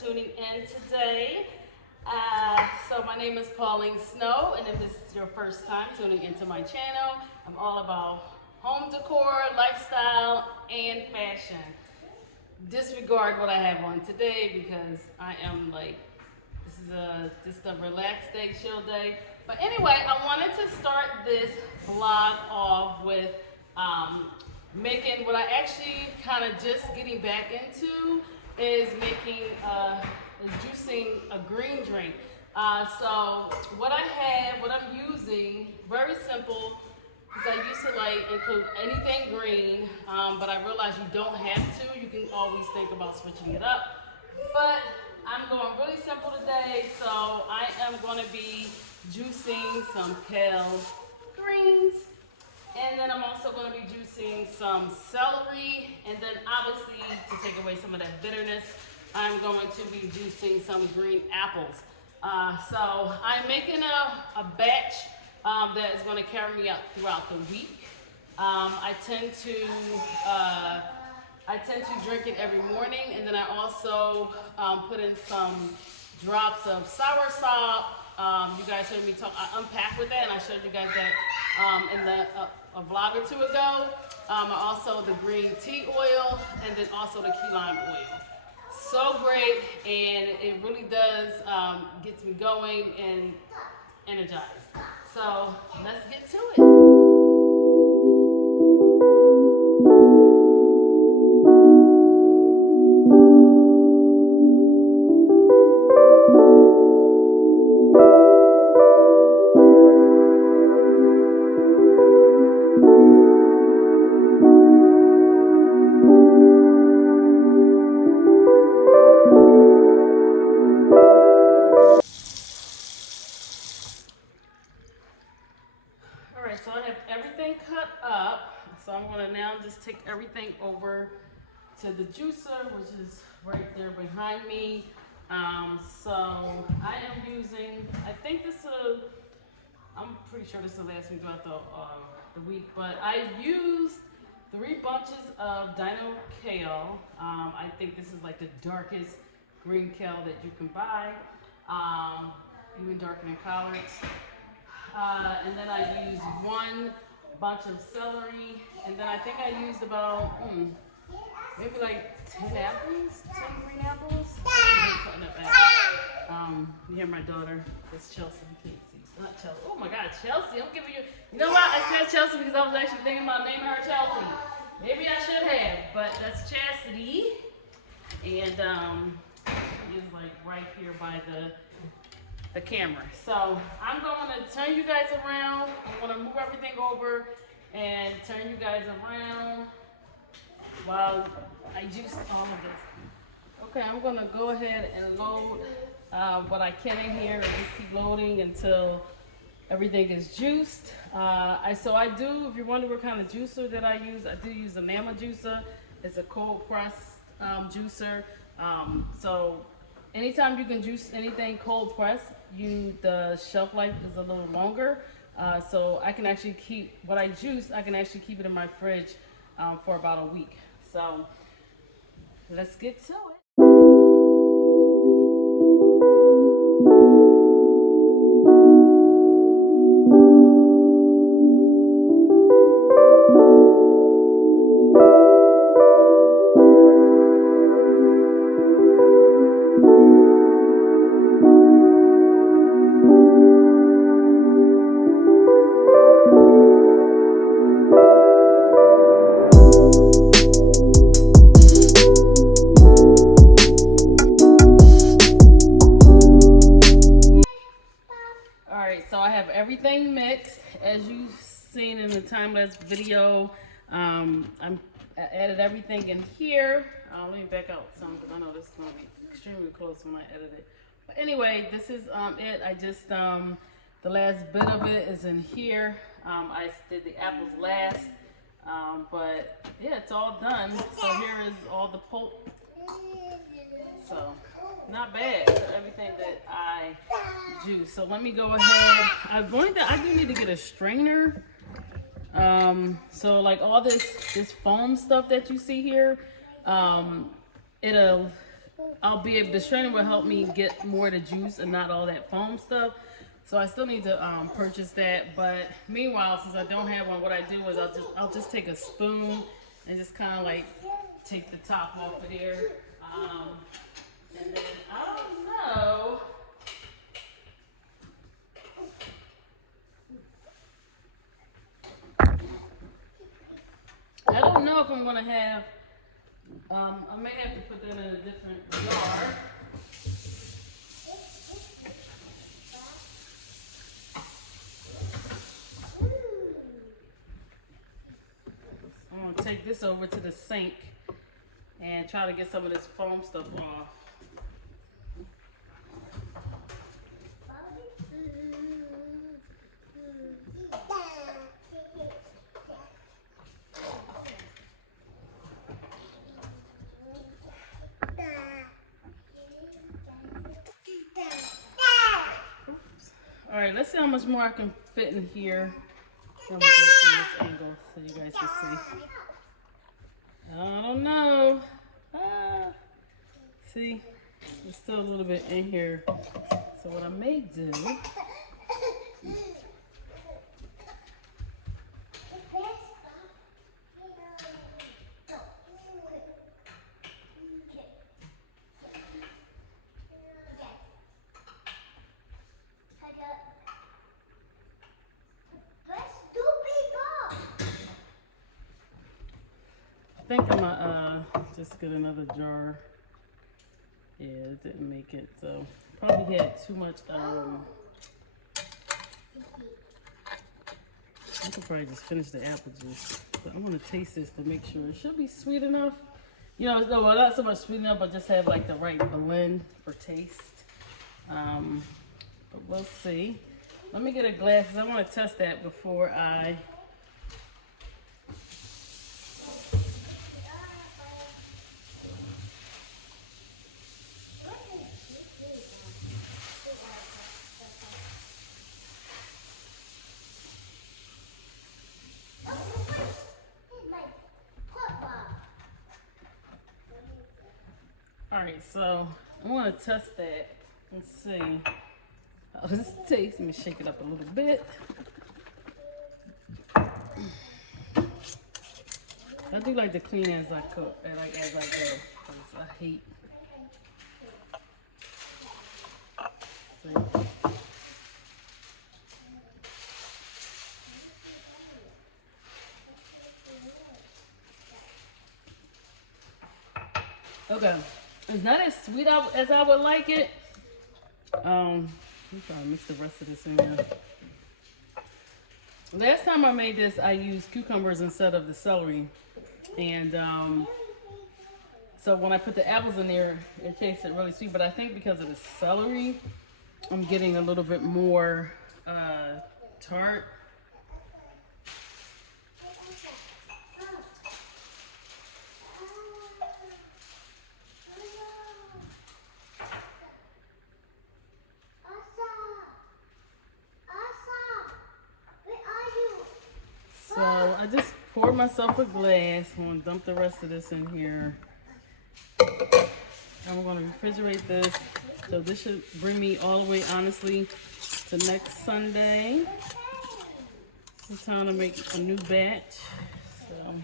tuning in today. So my name is Pauline Snow, and if this is your first time tuning into my channel, I'm all about home decor, lifestyle, and fashion. Disregard what I have on today because I am like, this is just a relaxed day, chill day. But anyway, I wanted to start this vlog off with making what I actually kind of just getting back into is making juicing a green drink. So what I have, what I'm using, very simple, because I used to like include anything green, but I realized you don't have to. You can always think about switching it up. But I'm going really simple today, so I am going to be juicing some Kale greens, and then I'm also going to be juicing some celery, and then obviously to take away some of that bitterness, I'm going to be juicing some green apples. So I'm making a batch that is going to carry me out throughout the week. I tend to drink it every morning, and then I also put in some drops of sour salt. You guys heard me talk, I unpacked with that, and I showed you guys that in a vlog or two ago. Also the green tea oil, and then also the key lime oil. So great, and it really does gets me going and energized. So let's get to it. So I have everything cut up, so I'm going to now just take everything over to the juicer, which is right there behind me. So I am using, I think this is, I'm pretty sure this will last me throughout the week, but I used 3 bunches of Dino Kale. I think this is like the darkest green kale that you can buy, even darker than collards. And then I used 1 bunch of celery, and then I think I used about maybe like 10 apples, 10 green apples. Cutting up apples. You hear my daughter? It's Chelsea. You can't see. Not Chelsea. Oh my God, Chelsea! I'm giving you. You know what? I said Chelsea because I was actually thinking about naming her Chelsea. Maybe I should have, but that's Chastity, and she is like right here by the camera. So I'm going to turn you guys around. I'm going to move everything over and turn you guys around while I juice all of this. Okay, I'm going to go ahead and load what I can in here and just keep loading until everything is juiced. So I do, if you wonder what kind of juicer that I do use a Mama juicer. It's a cold press juicer. So anytime you can juice anything cold pressed, the shelf life is a little longer. So I can actually keep what I juice. I can actually keep it in my fridge for about a week. So let's get to it. Everything mixed, as you've seen in the time-lapse video. I added everything in here. Let me back out some because I know this is going to be extremely close when I edit it. But anyway, this is it. I just, the last bit of it is in here. I did the apples last, but yeah, it's all done. So here is all the pulp. So not bad for everything that I juice. So let me go ahead. I do need to get a strainer. So like all this foam stuff that you see here, it'll I'll be able, the strainer will help me get more of the juice and not all that foam stuff. So I still need to purchase that. But meanwhile, since I don't have one, what I do is I'll just take a spoon and just kind of like take the top off of there. And then I don't know. I don't know if I'm gonna have. I may have to put that in a different jar. I'm gonna take this over to the sink and try to get some of this foam stuff off. All right, let's see how much more I can fit in here. I'm gonna go from this angle so you guys can see. I don't know. See, there's still a little bit in here. So what I may do. I think I'm gonna just get another jar. Yeah, it didn't make it, so probably had too much. I could probably just finish the apple juice, but I'm gonna taste this to make sure it should be sweet enough. You know, no, well, not so much sweet enough, but just have like the right blend for taste. But we'll see. Let me get a glass because I want to test that before I. Alright, so I want to test that and see how this tastes. Let me shake it up a little bit. I do like to clean as I cook, as I go, because I hate. See? Okay. It's not as sweet as I would like it. I'm trying to mix the rest of this in here. Last time I made this, I used cucumbers instead of the celery. And so when I put the apples in there, it tasted really sweet. But I think because of the celery, I'm getting a little bit more tart. So I just poured myself a glass. I'm going to dump the rest of this in here. And we're going to refrigerate this. So this should bring me all the way, honestly, to next Sunday. It's time to make a new batch. So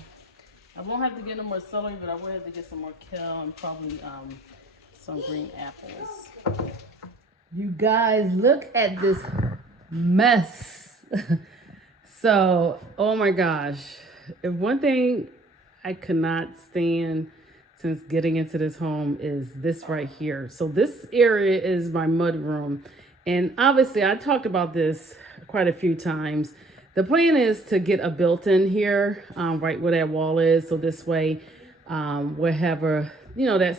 I won't have to get no more celery, but I will have to get some more kale and probably some green apples. You guys, look at this mess. So, oh my gosh, if one thing I could not stand since getting into this home is this right here. So this area is my mudroom. And obviously I talked about this quite a few times. The plan is to get a built-in here, right where that wall is. So this way, we'll have a, that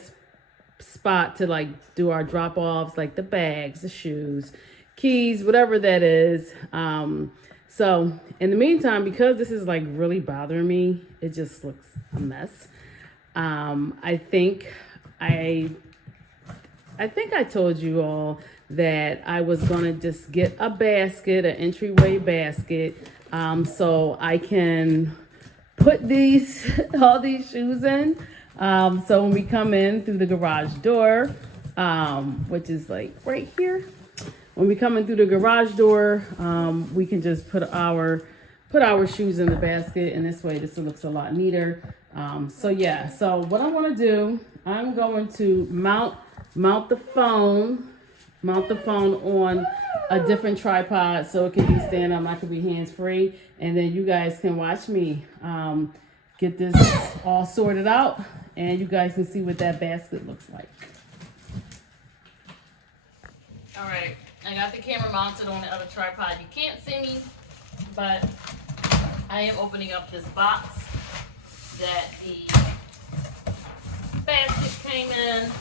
spot to like do our drop-offs, like the bags, the shoes, keys, whatever that is. So in the meantime, because this is like really bothering me, it just looks a mess. I think I told you all that I was gonna just get a basket, an entryway basket, so I can put all these shoes in. So when we come in through the garage door, which is like right here, when we come in through the garage door, we can just put our shoes in the basket, and this way this looks a lot neater. So yeah, so what I want to do, I'm going to mount the phone on a different tripod so it can be stand up, I can be hands free, and then you guys can watch me get this all sorted out, and you guys can see what that basket looks like. All right, I got the camera mounted on the other tripod. You can't see me, but I am opening up this box that the basket came in.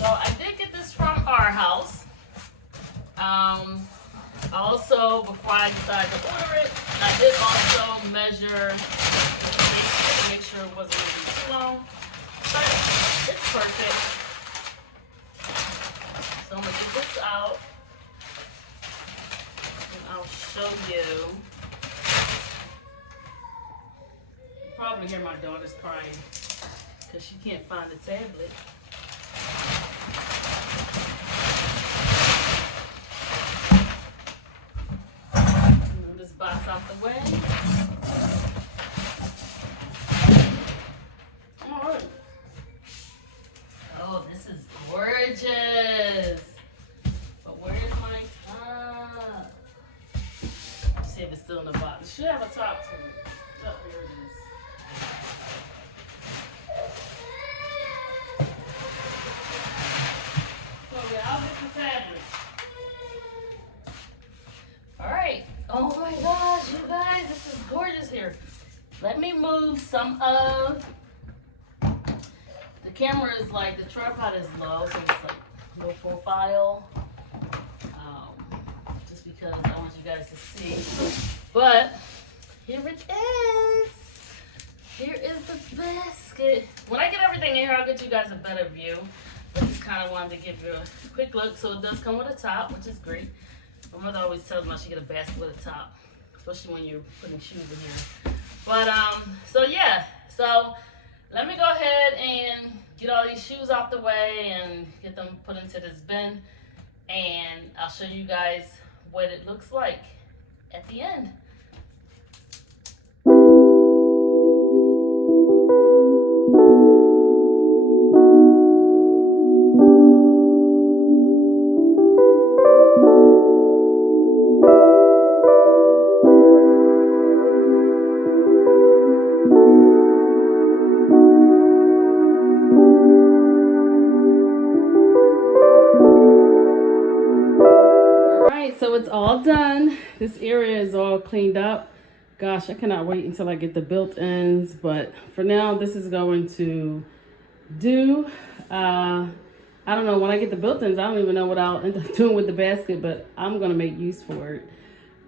So I did get this from Arhaus. Also, before I decided to order it, I did also measure to make sure it wasn't going to be too long. But it's perfect. So I'm going to get this out. And I'll show you. You probably hear my daughter's crying because she can't find the tablet. Move this box out the way. All right. Oh, this is gorgeous. But where's my top? Let's see if it's still in the box. It should have a top to it. Oh, here it is. Alright. Oh my gosh, you guys, this is gorgeous here. Let me move some of the camera is like, the tripod is low, so it's like low profile. Just because I want you guys to see. But here it is. Here is the basket. When I get everything in here, I'll get you guys a better view. I just kind of wanted to give you a quick look. So it does come with a top, which is great. My mother always tells me I should get a basket with a top, especially when you're putting shoes in here. But so yeah, so let me go ahead and get all these shoes out the way and get them put into this bin, and I'll show you guys what it looks like at the end. So it's all done. This area is all cleaned up. Gosh, I cannot wait until I get the built-ins, but for now this is going to do. I don't know, when I get the built-ins, I don't even know what I'll end up doing with the basket, but I'm gonna make use for it.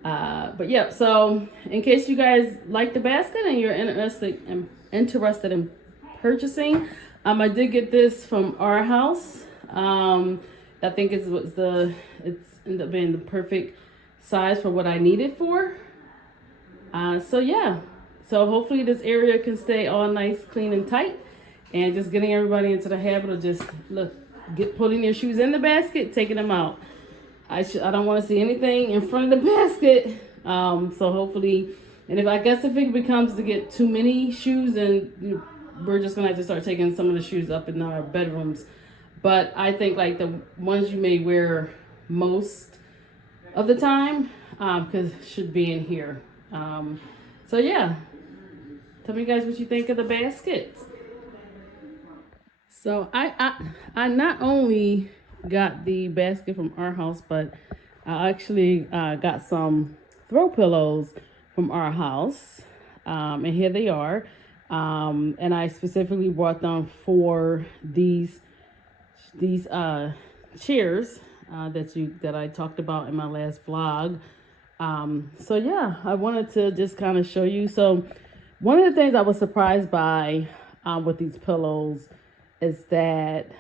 But yeah, so in case you guys like the basket and you're interested in purchasing, I did get this from Arhaus. I think it's ended up being the perfect size for what I need it for. So yeah, so hopefully this area can stay all nice, clean, and tight, and just getting everybody into the habit of just putting their shoes in the basket, taking them out. I don't want to see anything in front of the basket. So hopefully, and if it becomes to get too many shoes, then we're just gonna have to start taking some of the shoes up in our bedrooms. But I think like the ones you may wear most of the time, because it should be in here. So yeah, tell me guys what you think of the basket. So I not only got the basket from Arhaus, but I actually got some throw pillows from Arhaus, and here they are. And I specifically bought them for these chairs that I talked about in my last vlog. So yeah, I wanted to just kind of show you. So one of the things I was surprised by with these pillows is that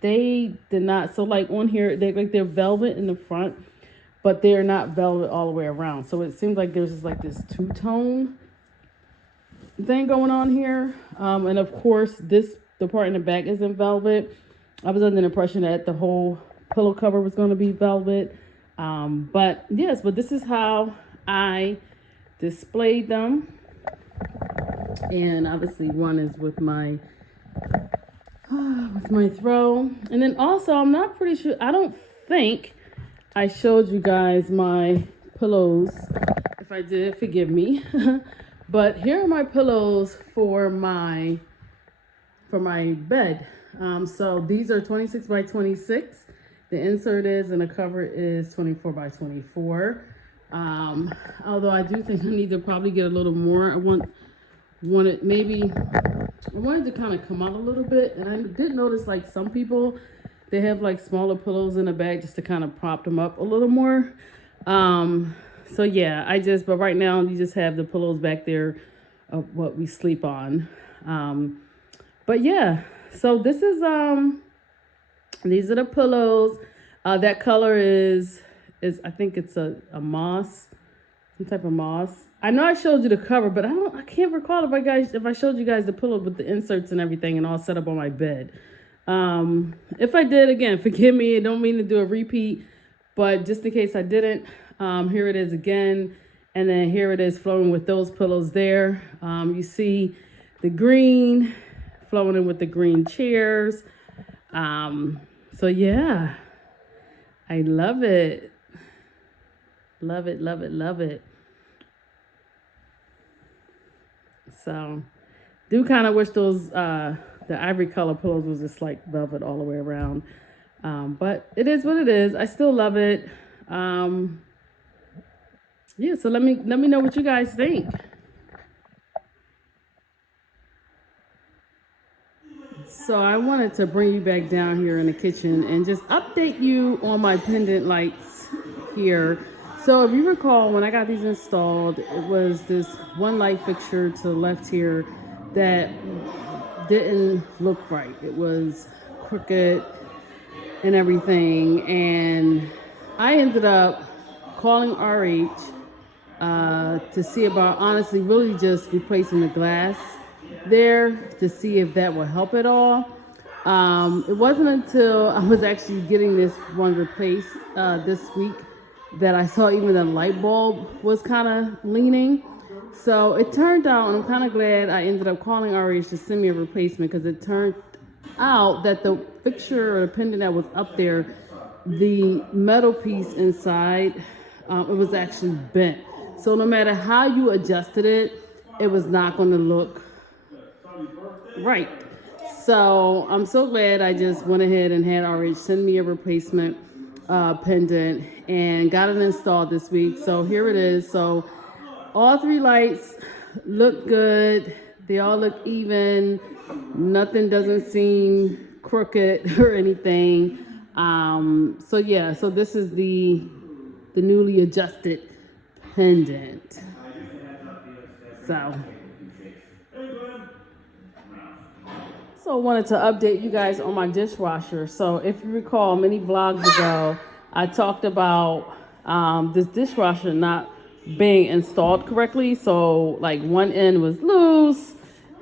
they did not, so like on here, they're velvet in the front, but they're not velvet all the way around. So it seems like there's just like this two-tone thing going on here. And of course, the part in the back is in velvet. I was under the impression that the whole pillow cover was going to be velvet. But yes, but this is how I displayed them. And obviously one is with my throw. And then also, I'm not pretty sure, I don't think I showed you guys my pillows. If I did, forgive me. But here are my pillows for my bed. So these are 26 by 26. The insert is, and the cover is 24 by 24. Although I do think I need to probably get a little more. I wanted to kind of come out a little bit. And I did notice like some people, they have like smaller pillows in the bag just to kind of prop them up a little more. So yeah, but right now you just have the pillows back there of what we sleep on. But yeah, so this is, these are the pillows. That color is I think it's a moss, some type of moss. I know I showed you the cover, but I can't recall if I showed you guys the pillow with the inserts and everything and all set up on my bed. If I did, again, forgive me. I don't mean to do a repeat, but just in case I didn't, here it is again. And then here it is flowing with those pillows there. You see the green flowing in with the green chairs. So yeah, I love it. Love it, love it, love it. So do kind of wish those, the ivory color pillows was just like velvet all the way around. But it is what it is. I still love it. Yeah, so let me know what you guys think. So I wanted to bring you back down here in the kitchen and just update you on my pendant lights here. So if you recall, when I got these installed, it was this one light fixture to the left here that didn't look right. It was crooked and everything. And I ended up calling RH to see about, honestly, really just replacing the glass there to see if that would help at all. It wasn't until I was actually getting this one replaced this week that I saw even the light bulb was kind of leaning. So it turned out, and I'm kind of glad I ended up calling RH to send me a replacement, because it turned out that the fixture or the pendant that was up there, the metal piece inside, it was actually bent. So no matter how you adjusted it, it was not going to look right. So I'm so glad I just went ahead and had RH send me a replacement pendant and got it installed this week. So here it is. So all three lights look good. They all look even. Nothing doesn't seem crooked or anything. So yeah, so this is the newly adjusted pendant. So I wanted to update you guys on my dishwasher. So if you recall, many vlogs ago, I talked about this dishwasher not being installed correctly. So like one end was loose.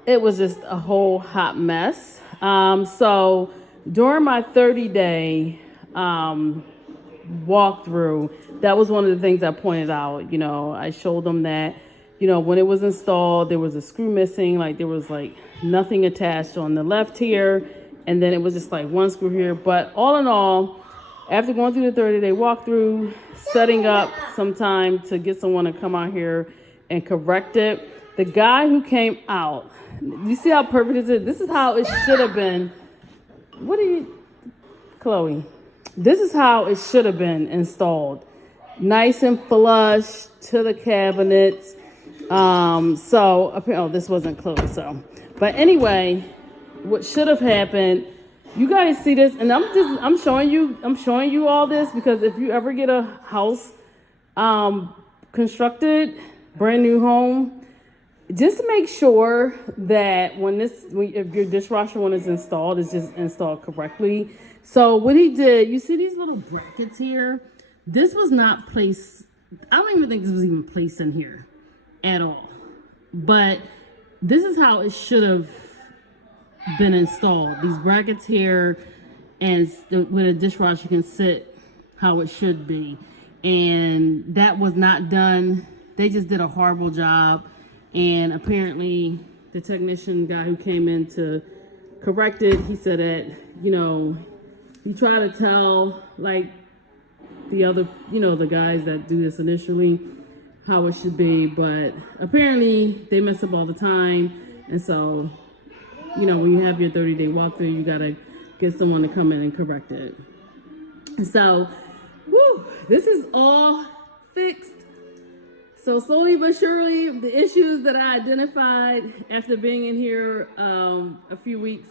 It was just a whole hot mess. So during my 30-day walkthrough, that was one of the things I pointed out. You know, I showed them that, you know, when it was installed, there was a screw missing. Like there was like nothing attached on the left here. And then it was just like one screw here. But all in all, after going through the 30-day walkthrough, setting up some time to get someone to come out here and correct it, the guy who came out, you see how perfect this is? This is how it should have been. What are you, Chloe? This is how it should have been installed. Nice and flush to the cabinets. Oh, this wasn't closed. So, but anyway, what should have happened? You guys see this, and I'm showing you all this because if you ever get a house constructed, brand new home, just make sure that if your dishwasher one is installed, it's just installed correctly. So what he did, you see these little brackets here? This was not placed. I don't even think this was even placed in here at all. But this is how it should have been installed. These brackets here, and with a dishwasher can sit how it should be. And that was not done. They just did a horrible job. And apparently the technician guy who came in to correct it, he said that, you know, he tried to tell like the other, you know, the guys that do this initially how it should be, but apparently they mess up all the time. And so, you know, when you have your 30-day walkthrough, you gotta get someone to come in and correct it. So, whew, this is all fixed. So slowly but surely, the issues that I identified after being in here a few weeks,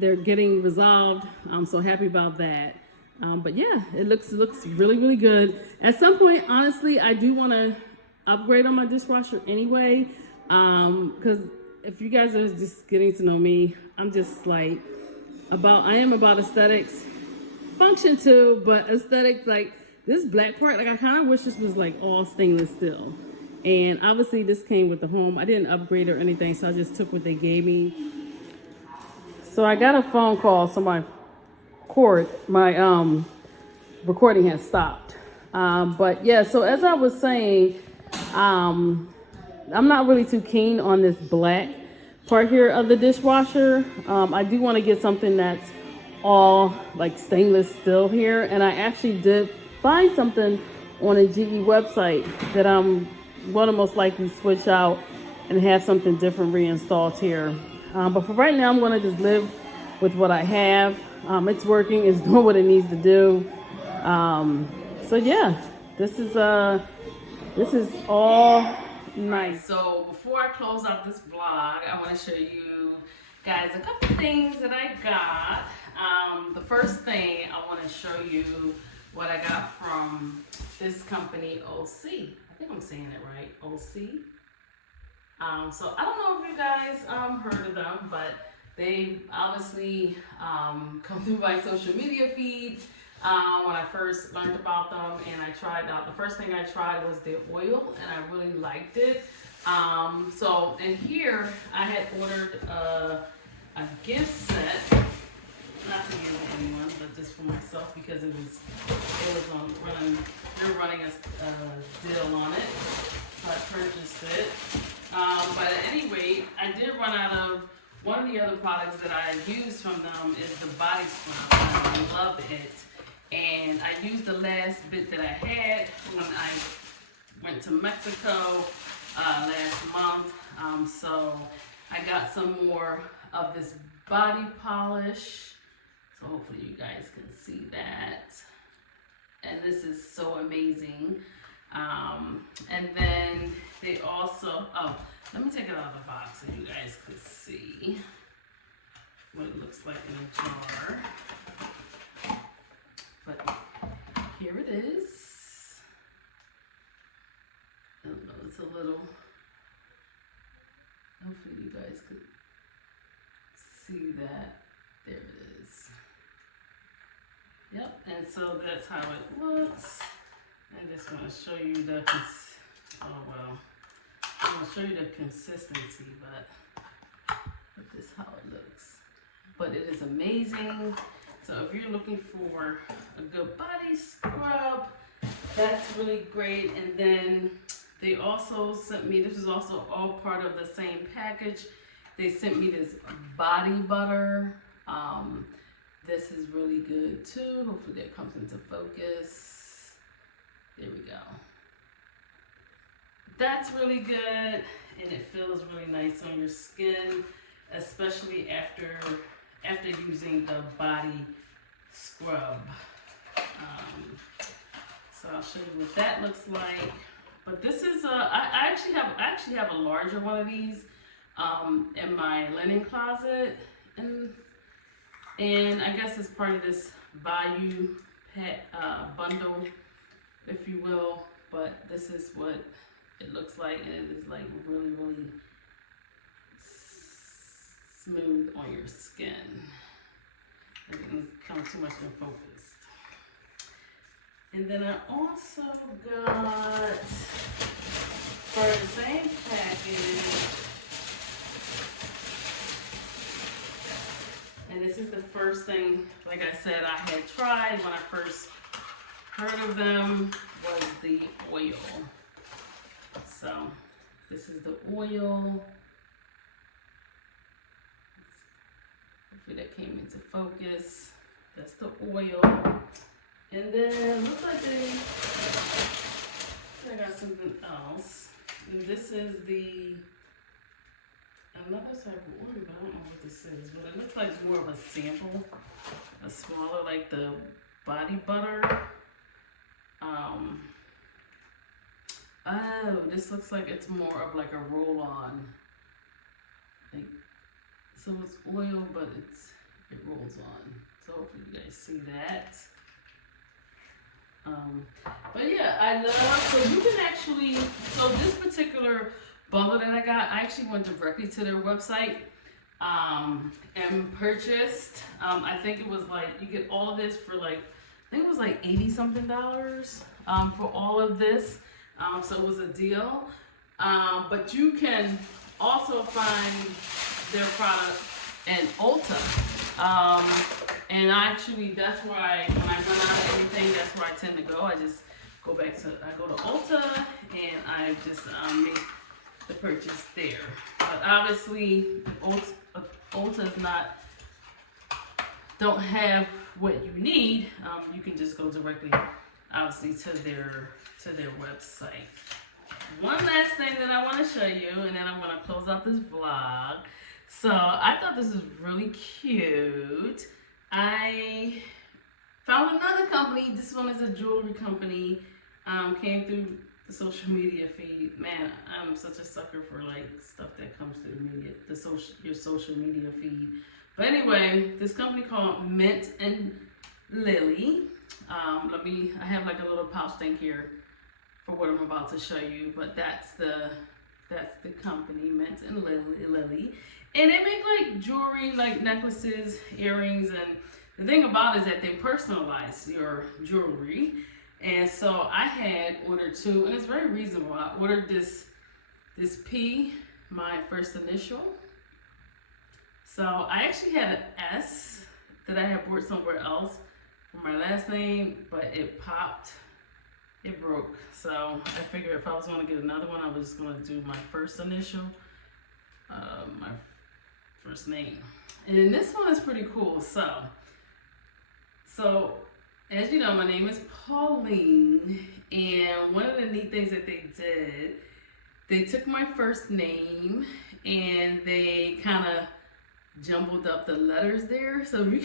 they're getting resolved. I'm so happy about that. But yeah, it looks really, really good. At some point, honestly, I do want to upgrade on my dishwasher anyway, because if you guys are just getting to know me, I'm just like I am about aesthetics, function too, but aesthetics, like this black part, like I kind of wish this was like all stainless steel. And obviously this came with the home. I didn't upgrade or anything, so I just took what they gave me. So I got a phone call, so my recording has stopped. But yeah, so as I was saying, I'm not really too keen on this black part here of the dishwasher. I do want to get something that's all like stainless steel here, and I actually did find something on a GE website that I'm going to most likely switch out and have something different reinstalled here. But for right now, I'm going to just live with what I have. It's working, it's doing what it needs to do. So yeah, this is all nice. So before I close out this vlog, I want to show you guys a couple things that I got. The first thing I want to show you what I got from this company, OC. I think I'm saying it right, OC. So I don't know if you guys heard of them, but they obviously come through my social media feed when I first learned about them, and I tried out. The first thing I tried was their oil, and I really liked it. So in here I had ordered a gift set, not to give to anyone, but just for myself, because they were running a deal on it, so I purchased it. But at any rate, I did run out of one of the other products that I used from them is the body scrub. I love it. And I used the last bit that I had when I went to Mexico last month. So I got some more of this body polish. So hopefully you guys can see that. And this is so amazing. And then they also, let me take it out of the box so you guys can see what it looks like in a jar. But here it is. I don't know, it's a little, hopefully you guys could see that. There it is. Yep, and so that's how it looks. I just want to show you the, I want to show you the consistency, but this is how it looks. But it is amazing. So if you're looking for a good body scrub, that's really great. And then they also sent me, this is also all part of the same package. They sent me this body butter. This is really good too. Hopefully that comes into focus. There we go. That's really good, and it feels really nice on your skin, especially after using the body scrub. So I'll show you what that looks like. But this is I actually have a larger one of these in my linen closet, and I guess it's part of this value pet bundle, if you will. But this is what it looks like, and it is like really, really smooth on your skin. It didn't come too much in focus. And then I also got, for the same package, this is the first thing, like I said, I had tried when I first heard of them, was the oil. So this is the oil. Hopefully that came into focus. That's the oil. And then looks like I got something else. And this is another type of oil, but I don't know what this is. But it looks like more of a sample, a smaller, like the body butter. Oh, this looks like it's more of like a roll-on. Like, so it's oil, but it rolls on. So hopefully you guys see that. But yeah, I love, so you can actually, so this particular bundle that I got, I actually went directly to their website and purchased, I think it was like, you get all of this for like, I think it was like $80 something for all of this. So it was a deal. But you can also find their product in Ulta. And actually, that's where when I run out of everything, that's where I tend to go. I just go back to, I go to Ulta and I just make the purchase there. But obviously, Ulta is not, don't have what you need. You can just go directly, obviously, to their website. One last thing that I want to show you, and then I'm going to close out this vlog. So I thought this was really cute. I found another company. This one is a jewelry company. Came through the social media feed. Man, I'm such a sucker for like stuff that comes through the media, your social media feed. But anyway, this company called Mint Lilly. I have like a little pouch thing here for what I'm about to show you, but that's the company, Mint Lilly. And they make like jewelry, like necklaces, earrings, and the thing about it is that they personalize your jewelry. And so I had ordered two, and it's very reasonable. I ordered this P, my first initial. So I actually had an S that I had bought somewhere else for my last name, but it popped. It broke. So I figured if I was going to get another one, I was just going to do my first initial, my first name. And then this one is pretty cool. So as you know, my name is Pauline, and one of the neat things that they did, they took my first name and they kind of jumbled up the letters there. So you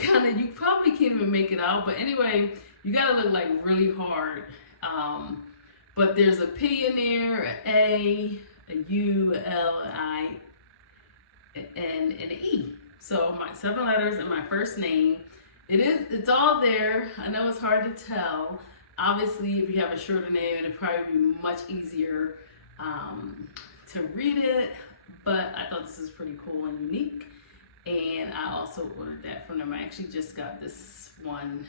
probably can't even make it out. But anyway, you got to look like really hard. But there's a P in there, an A, a U, a L, an I, and an E. So my 7 letters and my first name. It's all there. I know it's hard to tell. Obviously, if you have a shorter name, it'll probably be much easier to read it. But I thought this was pretty cool and unique. And I also ordered that from them. I actually just got this one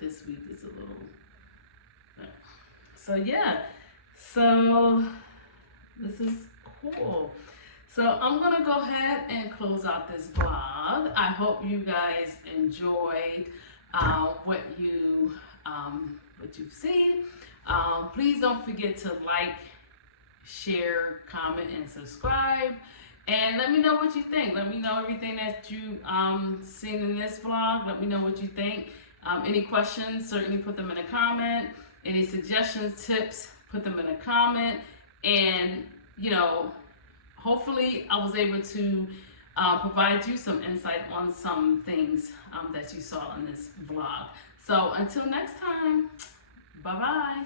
this week. It's a little, so yeah, so this is cool. So I'm gonna go ahead and close out this vlog. I hope you guys enjoyed what you've seen. Please don't forget to like, share, comment, and subscribe. And let me know what you think. Let me know everything that you seen in this vlog. Let me know what you think. Any questions, certainly put them in a comment. Any suggestions, tips, put them in a comment. And, you know, hopefully I was able to provide you some insight on some things that you saw in this vlog. So until next time, bye-bye.